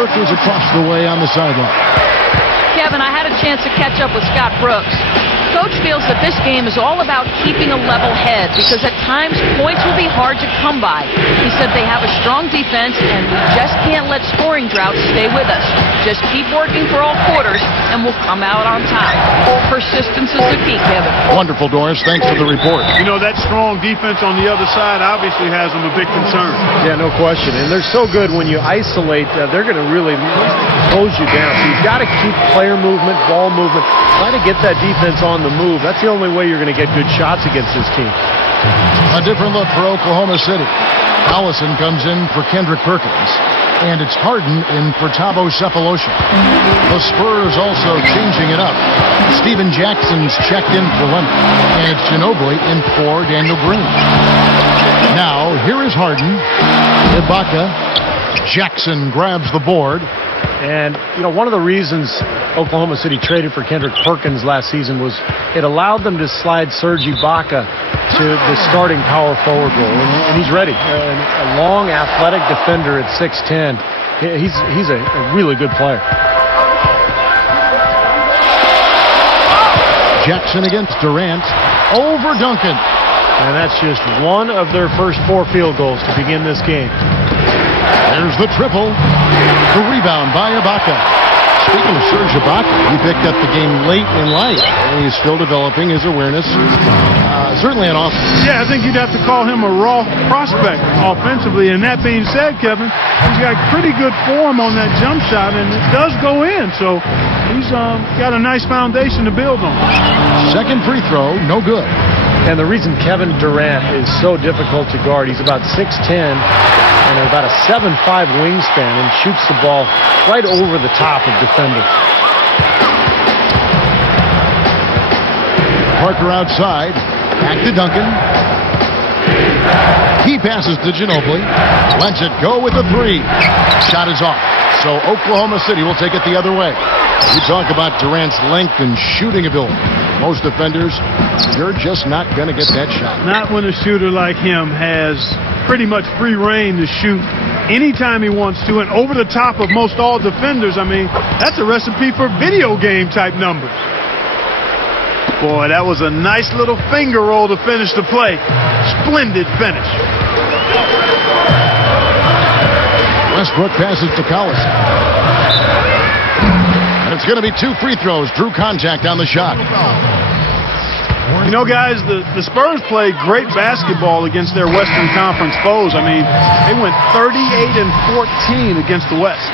Burke is across the way on the sideline. Kevin, I had a chance to catch up with Scott Brooks. Coach feels that this game is all about keeping a level head because at times points will be hard to come by. He said they have a strong defense and we just can't let scoring droughts stay with us. Just keep working for all quarters and we'll come out on top. Persistence is the key, Kevin. Wonderful, Doris. Thanks for the report. You know, that strong defense on the other side obviously has them a big concern. Yeah, no question. And they're so good when you isolate, they're going to really close you down. So you've got to keep player movement, ball movement, try to get that defense on the move. That's the only way you're going to get good shots against this team. A different look for Oklahoma City. Allison comes in for Kendrick Perkins. And it's Harden in for Thabo Sefolosha. The Spurs also changing it up. Steven Jackson's checked in for Leonard. And it's Ginobili in for Daniel Green. Now, here is Harden. Ibaka. Jackson grabs the board. And, you know, one of the reasons Oklahoma City traded for Kendrick Perkins last season was it allowed them to slide Serge Ibaka to the starting power forward role. And he's ready. A long, athletic defender at 6'10". He's a really good player. Jackson against Durant. Over Duncan. And that's just one of their first 4 field goals to begin this game. There's the triple. The rebound by Ibaka. Speaking of Serge Ibaka, he picked up the game late in life. And he's still developing his awareness. Certainly an offense. Yeah, I think you'd have to call him a raw prospect offensively. And that being said, Kevin, he's got pretty good form on that jump shot, and it does go in. So he's got a nice foundation to build on. Second free throw, no good. And the reason Kevin Durant is so difficult to guard, he's about 6'10", and about a 7'5" wingspan, and shoots the ball right over the top of defenders. Parker outside. Back to Duncan. He passes to Ginobili. Lets it go with a 3. Shot is off. So Oklahoma City will take it the other way. We talk about Durant's length and shooting ability. Most defenders, you're just not going to get that shot. Not when a shooter like him has pretty much free reign to shoot anytime he wants to and over the top of most all defenders. I mean, that's a recipe for video game type numbers. Boy, that was a nice little finger roll to finish the play. Splendid finish. Westbrook passes to Collison. And it's going to be 2 free throws. Drew contact on the shot. You know, guys, the Spurs played great basketball against their Western Conference foes. I mean, they went 38-14 against the West.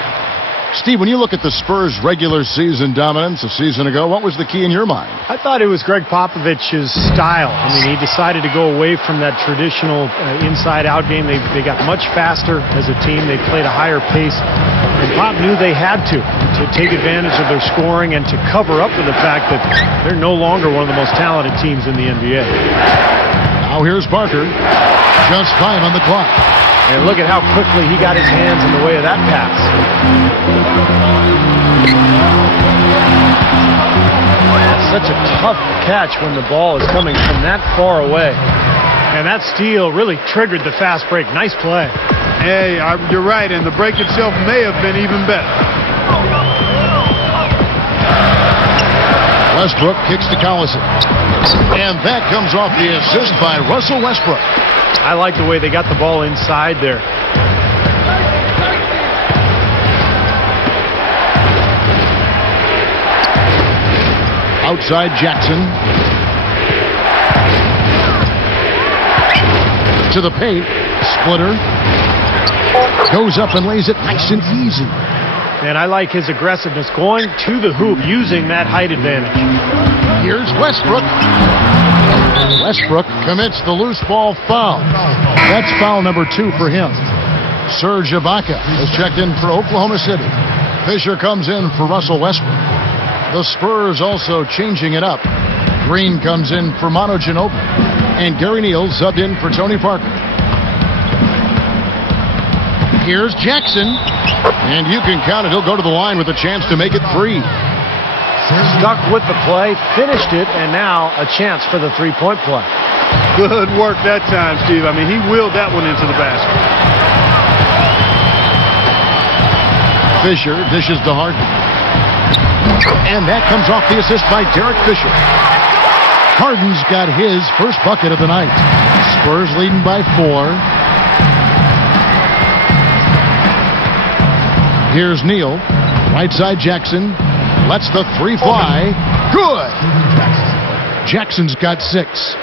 Steve, when you look at the Spurs' regular season dominance a season ago, what was the key in your mind? I thought it was Greg Popovich's style. I mean, he decided to go away from that traditional inside-out game. They got much faster as a team. They played a higher pace. And Pop knew they had to take advantage of their scoring and to cover up for the fact that they're no longer one of the most talented teams in the NBA. Now here's Parker. Just 5 on the clock. And look at how quickly he got his hands in the way of that pass. That's such a tough catch when the ball is coming from that far away. And that steal really triggered the fast break. Nice play. Hey, you're right, and the break itself may have been even better. Westbrook kicks to Collison. And that comes off the assist by Russell Westbrook. I like the way they got the ball inside there. Outside Jackson. To the paint. Splitter. Goes up and lays it nice and easy. And I like his aggressiveness going to the hoop using that height advantage. Here's Westbrook. Westbrook commits the loose ball foul. That's foul number 2 for him. Serge Ibaka has checked in for Oklahoma City. Fisher comes in for Russell Westbrook. The Spurs also changing it up. Green comes in for Manu Ginobili. And Gary Neal subbed in for Tony Parker. Here's Jackson. And you can count it. He'll go to the line with a chance to make it 3. Stuck with the play, finished it, and now a chance for the three-point play. Good work that time, Steve. I mean, he willed that one into the basket. Fisher dishes to Harden. And that comes off the assist by Derek Fisher. Harden's got his first bucket of the night. Spurs leading by 4. Here's Neal. Right side Jackson. Lets the 3 fly. Good! Jackson's got 6.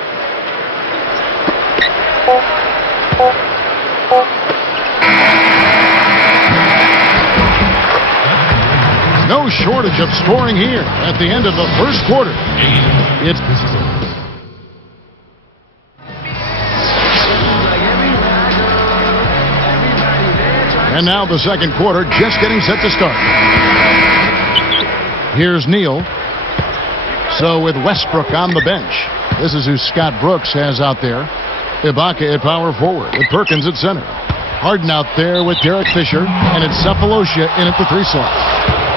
No shortage of scoring here at the end of the first quarter. It's and now the second quarter just getting set to start. Here's Neal. So with Westbrook on the bench, this is who Scott Brooks has out there. Ibaka at power forward with Perkins at center. Harden out there with Derek Fisher, and it's Cephalosha in at the 3 slot.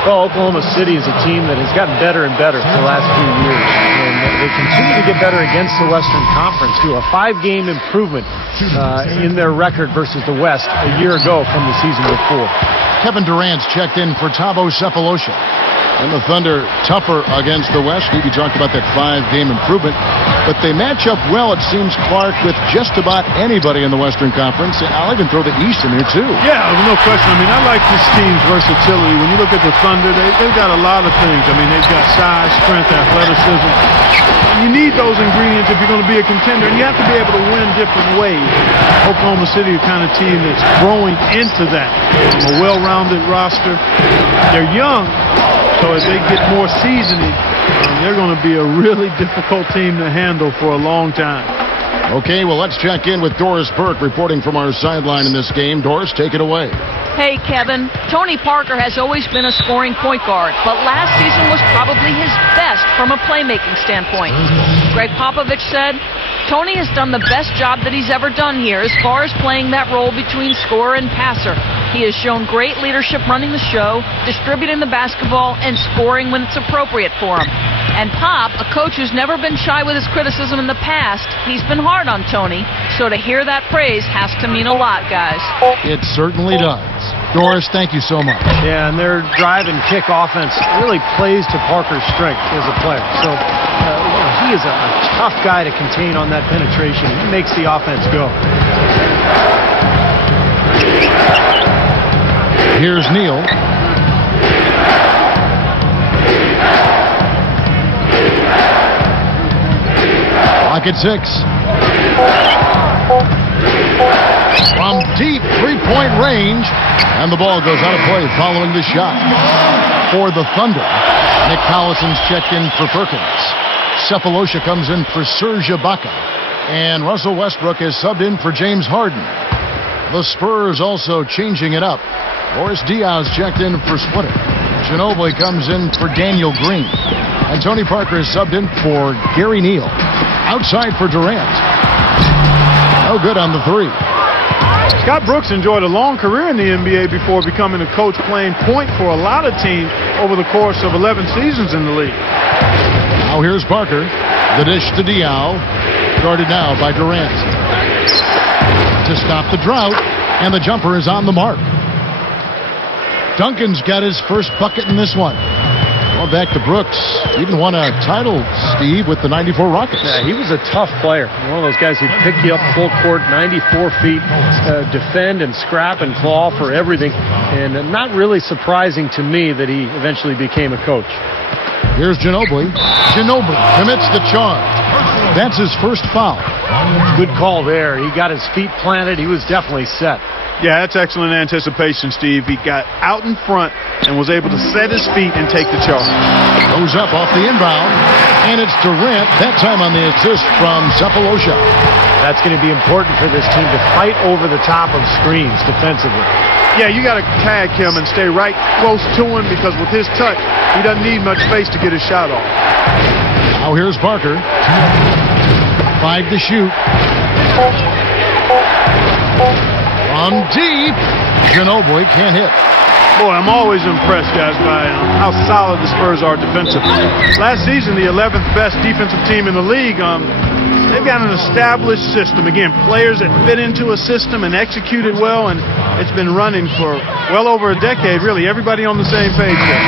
Well, Oklahoma City is a team that has gotten better and better for the last few years. And they continue to get better against the Western Conference, too. A 5-game improvement in their record versus the West a year ago from the season before. Kevin Durant's checked in for Thabo Cephalosha. And the Thunder tougher against the West. We talked about that 5-game improvement. But they match up well, it seems, Clark, with just about anybody in the Western Conference. And I'll even throw the East in there, too. Yeah, no question. I mean, I like this team's versatility. When you look at the Thunder, they've got a lot of things. I mean, they've got size, strength, athleticism. You need those ingredients if you're going to be a contender, and you have to be able to win different ways. Oklahoma City is the kind of team that's growing into that. A well-rounded roster. They're young. So as they get more seasoning, they're going to be a really difficult team to handle for a long time. Okay, well, let's check in with Doris Burke reporting from our sideline in this game. Doris, take it away. Hey, Kevin. Tony Parker has always been a scoring point guard, but last season was probably his best from a playmaking standpoint. Greg Popovich said, Tony has done the best job that he's ever done here as far as playing that role between scorer and passer. He has shown great leadership running the show, distributing the basketball, and scoring when it's appropriate for him. And Pop, a coach who's never been shy with his criticism in the past, he's been hard on Tony. So to hear that praise has to mean a lot, guys. It certainly does. Doris, thank you so much. Yeah, and their drive and kick offense really plays to Parker's strength as a player. So he is a tough guy to contain on that penetration. He makes the offense go. Here's Neal. Lock at 6. From deep 3-point range, and the ball goes out of play following the shot. For the Thunder, Nick Collison's checked in for Perkins. Cephalosha comes in for Serge Ibaka. And Russell Westbrook is subbed in for James Harden. The Spurs also changing it up. Boris Diaz checked in for Splitter. Ginobili comes in for Daniel Green. And Tony Parker is subbed in for Gary Neal. Outside for Durant. No good on the 3. Scott Brooks enjoyed a long career in the NBA before becoming a coach, playing point for a lot of teams over the course of 11 seasons in the league. Now here's Parker. The dish to Diaw. Guarded now by Durant. To stop the drought, and the jumper is on the mark. Duncan's got his first bucket in this one. Well, back to Brooks. Even won a title, Steve, with the 94 Rockets. Yeah, he was a tough player. One of those guys who'd pick you up full court, 94 feet, defend and scrap and claw for everything. And not really surprising to me that he eventually became a coach. Here's Ginobili. Ginobili commits the charge. That's his first foul. Good call there. He got his feet planted. He was definitely set. Yeah, that's excellent anticipation, Steve. He got out in front and was able to set his feet and take the charge. Goes up off the inbound, and it's Durant, that time on the assist from Cephalosha. That's going to be important for this team to fight over the top of screens defensively. Yeah, you got to tag him and stay right close to him because with his touch, he doesn't need much space to get his shot off. Now here's Parker. 5 to shoot. From deep, Ginobili can't hit. Boy, I'm always impressed, guys, by how solid the Spurs are defensively. Last season, the 11th best defensive team in the league. They've got an established system. Again, players that fit into a system and executed well, and it's been running for well over a decade, really. Everybody on the same page there.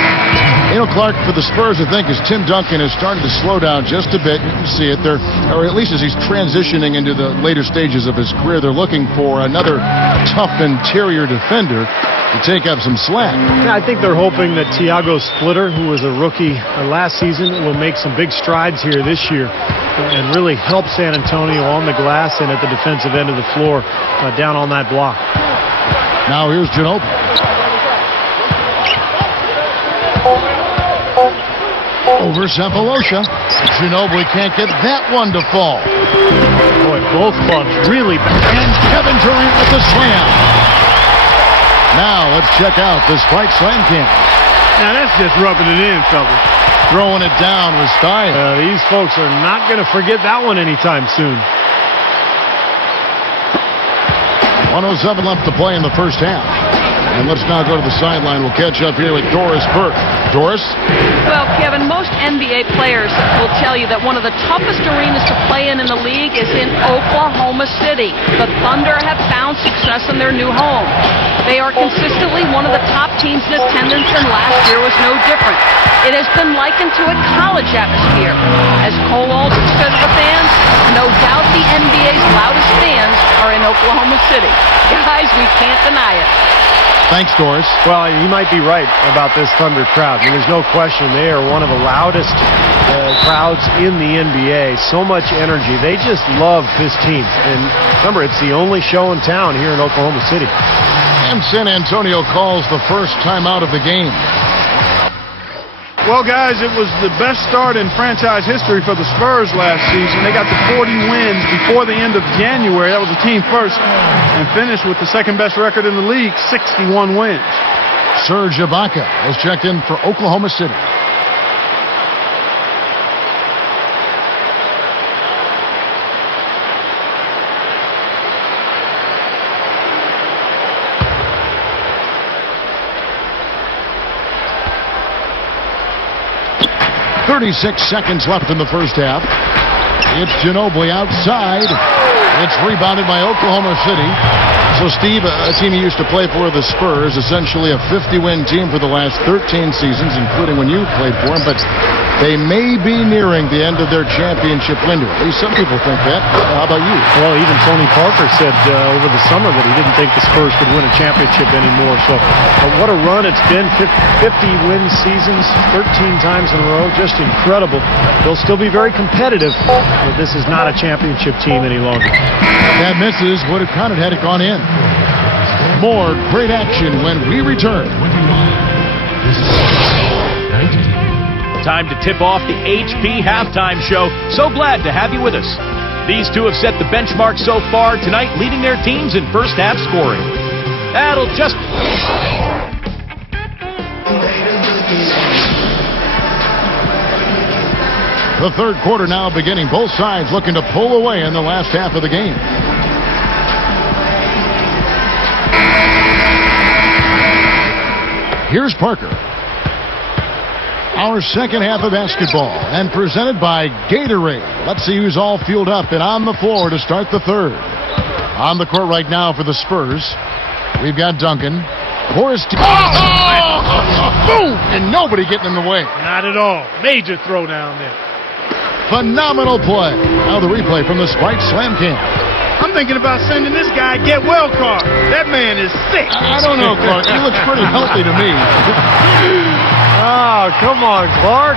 Clark, for the Spurs, I think, as Tim Duncan has started to slow down just a bit. You can see it there, or at least as he's transitioning into the later stages of his career, they're looking for another tough interior defender to take up some slack. Yeah, I think they're hoping that Thiago Splitter, who was a rookie last season, will make some big strides here this year and really help San Antonio on the glass and at the defensive end of the floor down on that block. Now here's Ginobili. Over Cephalosha. Ginobili can't get that one to fall. Boy, both clubs really bad. And Kevin Durant with the slam. Now let's check out the Sprite Slam Camp. Now that's just rubbing it in, fellas. Throwing it down with style. These folks are not going to forget that one anytime soon. 1:07 left to play in the first half. And let's now go to the sideline. We'll catch up here with Doris Burke. Doris? Well, Kevin, most NBA players will tell you that one of the toughest arenas to play in the league is in Oklahoma City. The Thunder have found success in their new home. They are consistently one of the top teams in attendance, and last year was no different. It has been likened to a college atmosphere. As Cole Aldrich said to the fans, no doubt the NBA's loudest fans are in Oklahoma City. Guys, we can't deny it. Thanks, Doris. Well, you might be right about this Thunder crowd. I mean, there's no question they are one of the loudest crowds in the NBA. So much energy. They just love this team. And remember, it's the only show in town here in Oklahoma City. And San Antonio calls the first timeout of the game. Well, guys, it was the best start in franchise history for the Spurs last season. They got to 40 wins before the end of January. That was a team first, and finished with the second-best record in the league, 61 wins. Serge Ibaka has checked in for Oklahoma City. .36 seconds left in the first half. It's Ginobili outside. It's rebounded by Oklahoma City. So, Steve, a team you used to play for, the Spurs, essentially a 50-win team for the last 13 seasons, including when you played for them, but they may be nearing the end of their championship window. At least some people think that. How about you? Well, even Tony Parker said over the summer that he didn't think the Spurs could win a championship anymore. So, what a run it's been. 50-win seasons, 13 times in a row. Just incredible. They'll still be very competitive, but this is not a championship team any longer. That misses. Would have counted had it gone in. More great action when we return. Time to tip off the HP halftime show. So glad to have you with us. These two have set the benchmark so far tonight, leading their teams in first half scoring. That'll just... The third quarter now beginning. Both sides looking to pull away in the last half of the game. Here's Parker. Our second half of basketball, and presented by Gatorade. Let's see who's all fueled up and on the floor to start the third. On the court right now for the Spurs, we've got Duncan. Boom! And nobody getting in the way. Not at all. Major throwdown there. Phenomenal play. Now the replay from the Sprite Slam Camp. I'm thinking about sending this guy a get well card. That man is sick. I don't know, Clark. He looks pretty healthy to me. Oh, come on, Clark.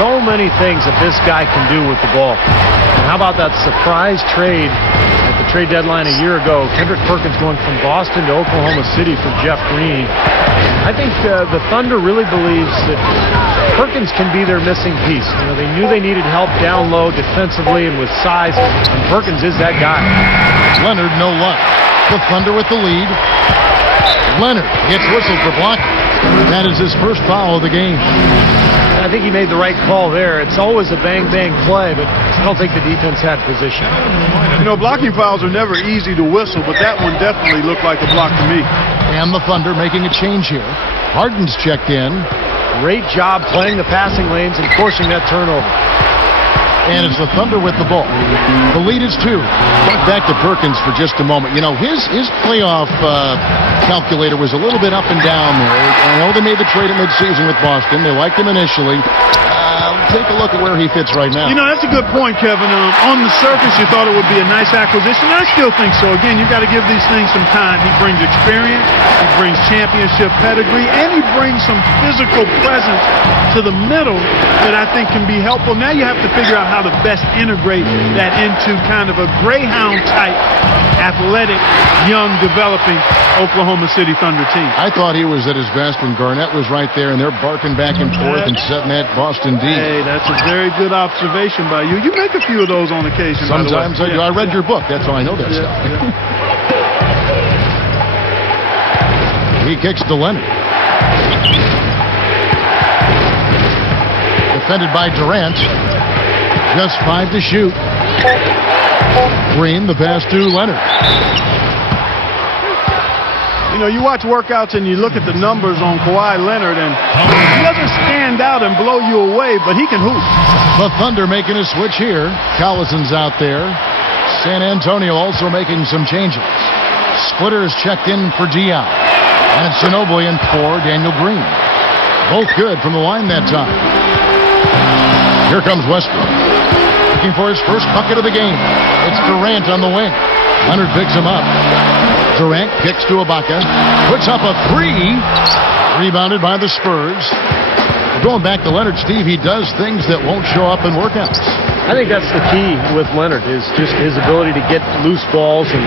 So many things that this guy can do with the ball. And how about that surprise trade at the trade deadline a year ago? Kendrick Perkins going from Boston to Oklahoma City for Jeff Green. I think the Thunder really believes that Perkins can be their missing piece. You know, they knew they needed help down low defensively and with size, and Perkins is that guy. Leonard, no luck. The Thunder with the lead. Leonard gets whistled for blocking. That is his first foul of the game. I think he made the right call there. It's always a bang-bang play, but I don't think the defense had position. You know, blocking fouls are never easy to whistle, but that one definitely looked like a block to me. And the Thunder making a change here. Harden's checked in. Great job playing the passing lanes and forcing that turnover. And it's the Thunder with the ball. The lead is 2. Back to Perkins for just a moment. You know, his playoff calculator was a little bit up and down there. I know they made the trade at midseason with Boston. They liked him initially. Take a look at where he fits right now. You know, that's a good point, Kevin. On the surface, you thought it would be a nice acquisition. I still think so. Again, you've got to give these things some time. He brings experience, he brings championship pedigree, and he brings some physical presence to the middle that I think can be helpful. Now you have to figure out how to best integrate that into kind of a Greyhound-type, athletic, young, developing Oklahoma City Thunder team. I thought he was at his best when Garnett was right there, and they're barking back and forth and setting that Boston D. Hey, that's a very good observation by you. You make a few of those on occasion. Sometimes I do. I read your book. That's how I know that stuff. He kicks to Leonard. Defended by Durant. Just 5 to shoot. Green, the pass to Leonard. You know, you watch workouts and you look at the numbers on Kawhi Leonard, and he doesn't stand out and blow you away, but he can hoop. The Thunder making a switch here. Collison's out there. San Antonio also making some changes. Splitters checked in for Dion. And it's Ginobili in for Daniel Green. Both good from the line that time. Here comes Westbrook. Looking for his first bucket of the game. It's Durant on the wing. Leonard picks him up. Durant kicks to Ibaka. Puts up a 3. Rebounded by the Spurs. Going back to Leonard, Steve, he does things that won't show up in workouts. I think that's the key with Leonard is just his ability to get loose balls and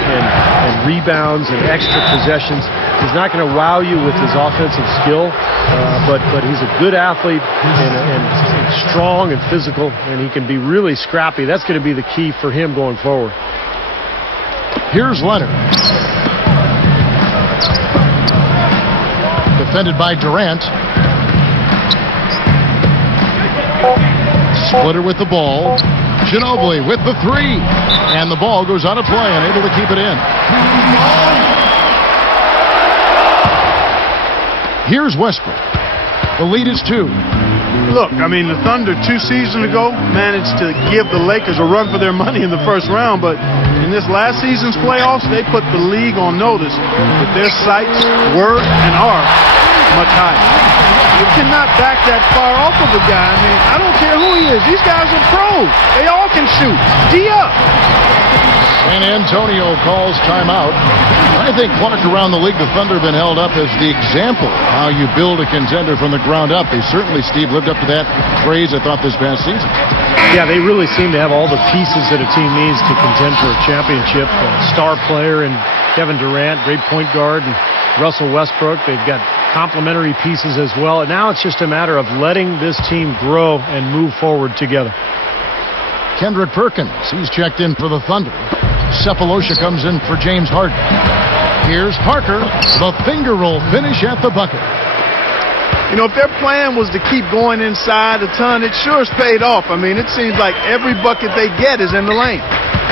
rebounds and extra possessions. He's not going to wow you with his offensive skill, but he's a good athlete and strong and physical, and he can be really scrappy. That's going to be the key for him going forward. Here's Leonard. Defended by Durant. Splitter with the ball. Ginobili with the 3. And the ball goes out of play, unable to keep it in. Here's Westbrook. The lead is 2. Look, I mean, the Thunder 2 seasons ago managed to give the Lakers a run for their money in the first round, but in this last season's playoffs, they put the league on notice that their sights were and are much higher. You cannot back that far off of a guy. I mean, I don't care who he is. These guys are pros. They all can shoot. D up. San Antonio calls timeout. I think Clark around the league, the Thunder have been held up as the example of how you build a contender from the ground up. They certainly, Steve, lived up to that phrase, I thought, this past season. Yeah, they really seem to have all the pieces that a team needs to contend for a championship. A star player and Kevin Durant, great point guard, and Russell Westbrook. They've got complementary pieces as well. And now it's just a matter of letting this team grow and move forward together. Kendrick Perkins, he's checked in for the Thunder. Cephalosha comes in for James Harden. Here's Parker, the finger roll finish at the bucket. You know, if their plan was to keep going inside a ton, it sure has paid off. I mean, it seems like every bucket they get is in the lane.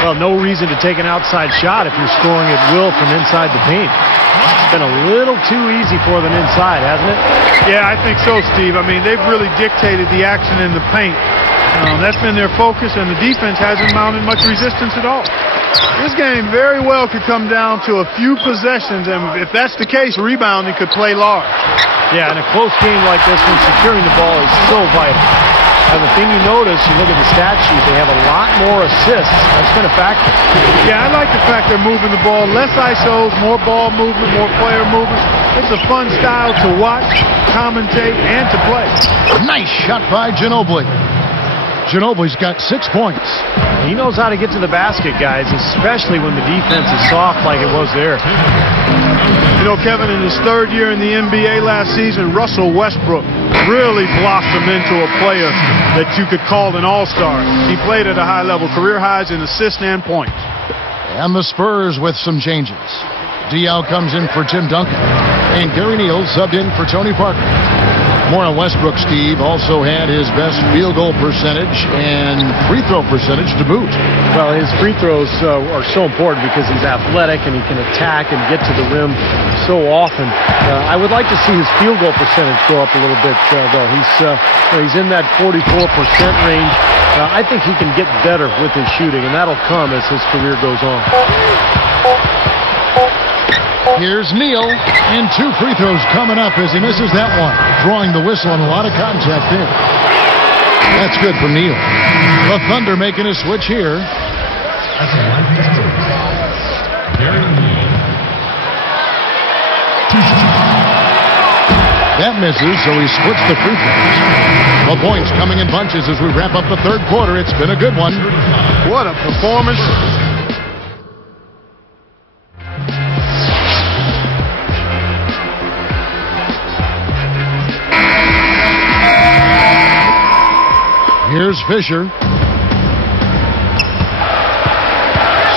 Well, no reason to take an outside shot if you're scoring at will from inside the paint. It's been a little too easy for them inside, hasn't it? Yeah, I think so, Steve. I mean, they've really dictated the action in the paint. That's been their focus, and the defense hasn't mounted much resistance at all. This game very well could come down to a few possessions, and if that's the case, rebounding could play large. Yeah, in a close game like this one, securing the ball is so vital. And the thing you notice, you look at the stat sheet, they have a lot more assists. That's been a factor. Yeah, I like the fact they're moving the ball. Less ISOs, more ball movement, more player movement. It's a fun style to watch, commentate, and to play. Nice shot by Ginobili. Ginobili's got 6 points. He knows how to get to the basket, guys, especially when the defense is soft like it was there. You know, Kevin, in his 3rd year in the NBA last season, Russell Westbrook really blossomed into a player that you could call an all-star. He played at a high level, career highs in assists and points. And the Spurs with some changes. Dial comes in for Tim Duncan. And Gary Neal subbed in for Tony Parker. More on Westbrook, Steve, also had his best field goal percentage and free throw percentage to boot. Well, his free throws are so important because he's athletic and he can attack and get to the rim so often. I would like to see his field goal percentage go up a little bit, though. He's in that 44% range. I think he can get better with his shooting, and that'll come as his career goes on. Here's Neal, and 2 free throws coming up as he misses that one. Drawing the whistle and a lot of contact there. That's good for Neal. The Thunder making a switch here. That misses, so he splits the free throws. The points coming in bunches as we wrap up the third quarter. It's been a good one. What a performance. Here's Fisher.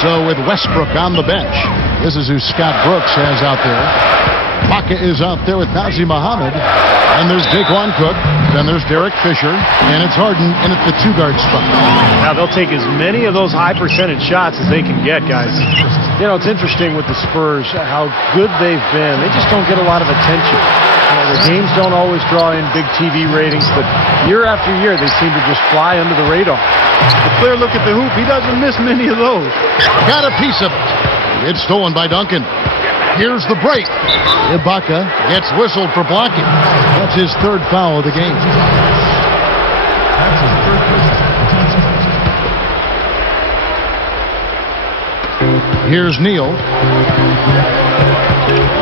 So with Westbrook on the bench, this is who Scott Brooks has out there. Baca is out there with Nazir Muhammad. And there's Daquan Cook. Then there's Derek Fisher. And it's Harden in at the 2-guard spot. Now they'll take as many of those high percentage shots as they can get, guys. You know, it's interesting with the Spurs how good they've been. They just don't get a lot of attention. Their games don't always draw in big TV ratings, but year after year they seem to just fly under the radar. A clear look at the hoop. He doesn't miss many of those. Got a piece of it. It's stolen by Duncan. Here's the break. Ibaka gets whistled for blocking. That's his 3rd foul of the game. Here's Neal.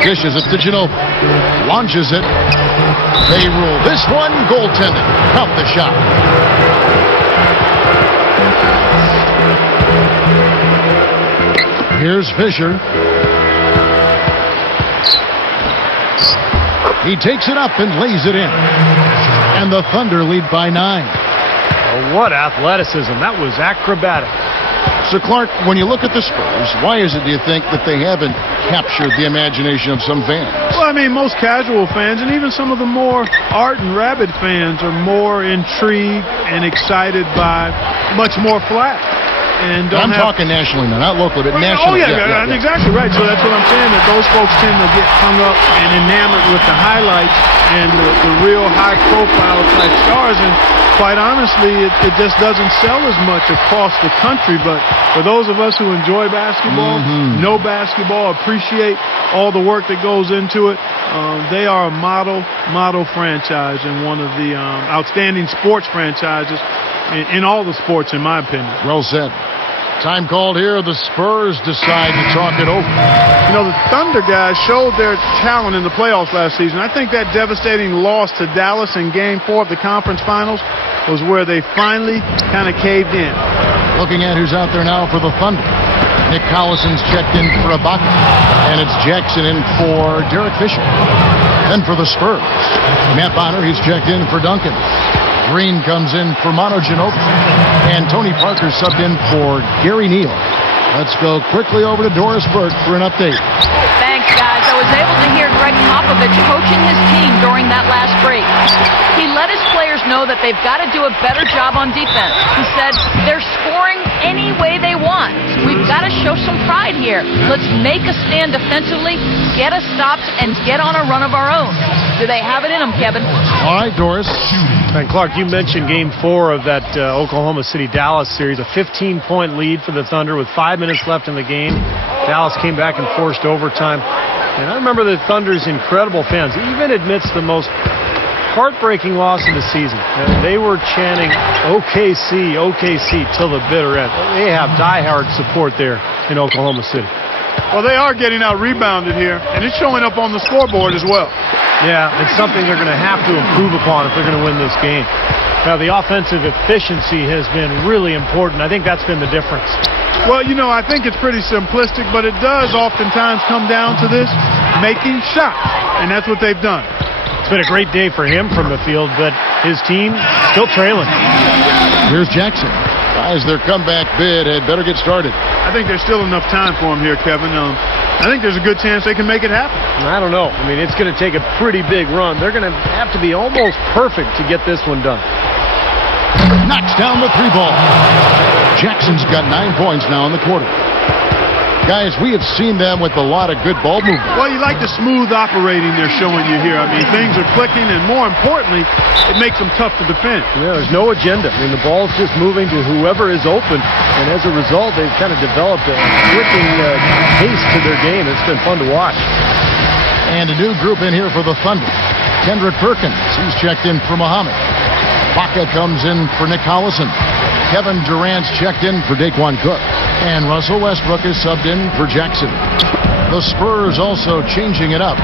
Dishes it to Ginobili. Launches it. They rule this one goaltending. Count the shot. Here's Fisher. He takes it up and lays it in. And the Thunder lead by 9. Oh, what athleticism. That was acrobatic. So, Clark, when you look at the Spurs, why is it, do you think, that they haven't captured the imagination of some fans? Well, I mean, most casual fans and even some of the more ardent, rabid fans are more intrigued and excited by much more flat. And I'm talking nationally now, not locally, but nationally. Oh, yeah, exactly right. So that's what I'm saying, that those folks tend to get hung up and enamored with the highlights and the real high-profile type stars. And quite honestly, it just doesn't sell as much across the country. But for those of us who enjoy basketball, know basketball, appreciate all the work that goes into it, they are a model franchise and one of the outstanding sports franchises in all the sports, in my opinion. Well said. Time called here. The Spurs decide to talk it over. You know, the Thunder guys showed their talent in the playoffs last season. I think that devastating loss to Dallas in Game 4 of the conference finals was where they finally kind of caved in. Looking at who's out there now for the Thunder. Nick Collison's checked in for Ibaka. And it's Jackson in for Derek Fisher. Then for the Spurs, Matt Bonner, he's checked in for Duncan. Green comes in for Manu Ginobili. And Tony Parker subbed in for Gary Neal. Let's go quickly over to Doris Burke for an update. Thanks, guys. I was able to hear Greg Popovich coaching his team during that last break. He let his players know that they've got to do a better job on defense. He said they're scoring any way they want. We've got to show some pride here. Let's make a stand defensively, get us stops, and get on a run of our own. Do they have it in them, Kevin? All right, Doris. And Clark, you mentioned Game 4 of that Oklahoma City-Dallas series, a 15-point lead for the Thunder with 5 minutes left in the game. Dallas came back and forced overtime. And I remember the Thunder's incredible fans, even amidst the most heartbreaking loss of the season. They were chanting OKC, OKC till the bitter end. They have diehard support there in Oklahoma City. Well, they are getting out rebounded here, and it's showing up on the scoreboard as well. Yeah, it's something they're going to have to improve upon if they're going to win this game. Now, the offensive efficiency has been really important. I think that's been the difference. Well, you know, I think it's pretty simplistic, but it does oftentimes come down to this, making shots, and that's what they've done. It's been a great day for him from the field, but his team still trailing. Here's Jackson. Guys, their comeback bid had better get started. I think there's still enough time for him here, Kevin. I think there's a good chance they can make it happen. I don't know. I mean, it's going to take a pretty big run. They're going to have to be almost perfect to get this one done. Knocks down the 3 ball. Jackson's got 9 points now in the quarter. Guys, we have seen them with a lot of good ball movement. Well, you like the smooth operating they're showing you here. I mean, things are clicking, and more importantly, it makes them tough to defend. Yeah, there's no agenda. I mean, the ball's just moving to whoever is open, and as a result, they've kind of developed a clicking pace to their game. It's been fun to watch. And a new group in here for the Thunder. Kendrick Perkins, he's checked in for Muhammad. Baca comes in for Nick Collison. Kevin Durant's checked in for Daquan Cook. And Russell Westbrook is subbed in for Jackson. The Spurs also changing it up.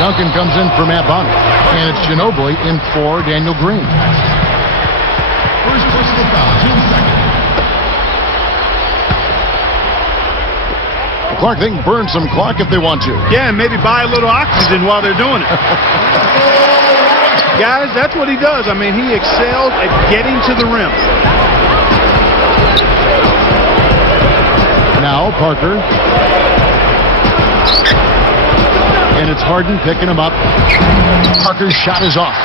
Duncan comes in for Matt Bonner. And it's Ginobili in for Daniel Green. First personal foul, team second. Clark, they can burn some clock if they want to. Yeah, and maybe buy a little oxygen while they're doing it. Guys, that's what he does. I mean, he excels at getting to the rim. Now Parker. And it's Harden picking him up. Parker's shot is off.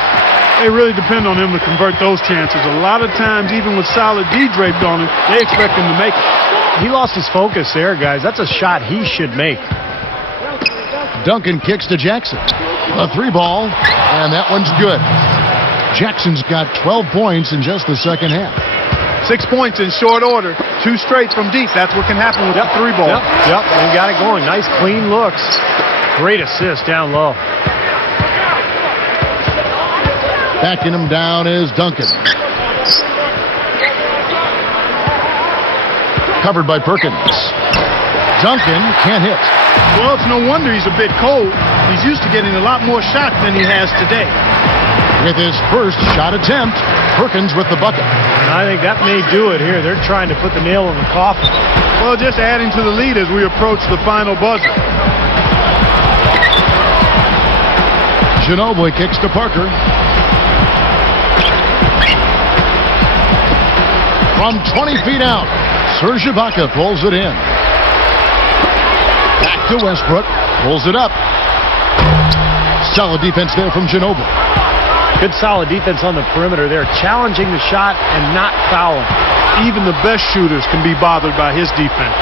They really depend on him to convert those chances. A lot of times, even with solid D draped on him, they expect him to make it. He lost his focus there, guys. That's a shot he should make. Duncan kicks to Jackson. A 3 ball, and that one's good. Jackson's got 12 points in just the second half. 6 points in short order. 2 straight from deep. That's what can happen with the 3 ball. Yep, they got it going. Nice, clean looks. Great assist down low. Backing him down is Duncan. Covered by Perkins. Duncan can't hit. Well, it's no wonder he's a bit cold. He's used to getting a lot more shots than he has today. With his first shot attempt, Perkins with the bucket. And I think that may do it here. They're trying to put the nail in the coffin. Well, just adding to the lead as we approach the final buzzer. Ginobili kicks to Parker. From 20 feet out, Serge Ibaka pulls it in. Back to Westbrook, pulls it up. Solid defense there from Ginobili. Good solid defense on the perimeter there, challenging the shot and not fouling. Even the best shooters can be bothered by his defense.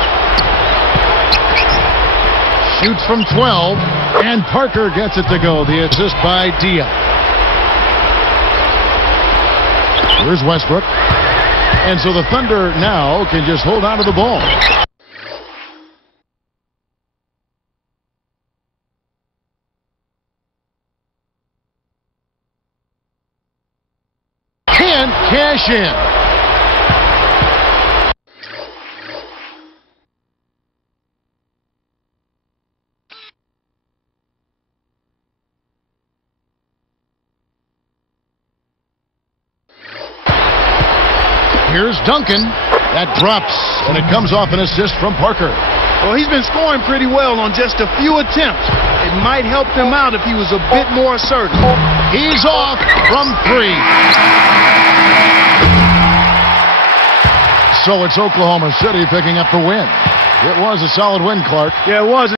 Shoots from 12, and Parker gets it to go. The assist by Dia. Here's Westbrook. And so the Thunder now can just hold on to the ball. Can't cash in. Here's Duncan. That drops, and it comes off an assist from Parker. Well, he's been scoring pretty well on just a few attempts. It might help him out if he was a bit more assertive. He's off from 3. So it's Oklahoma City picking up the win. It was a solid win, Clark. Yeah, it was.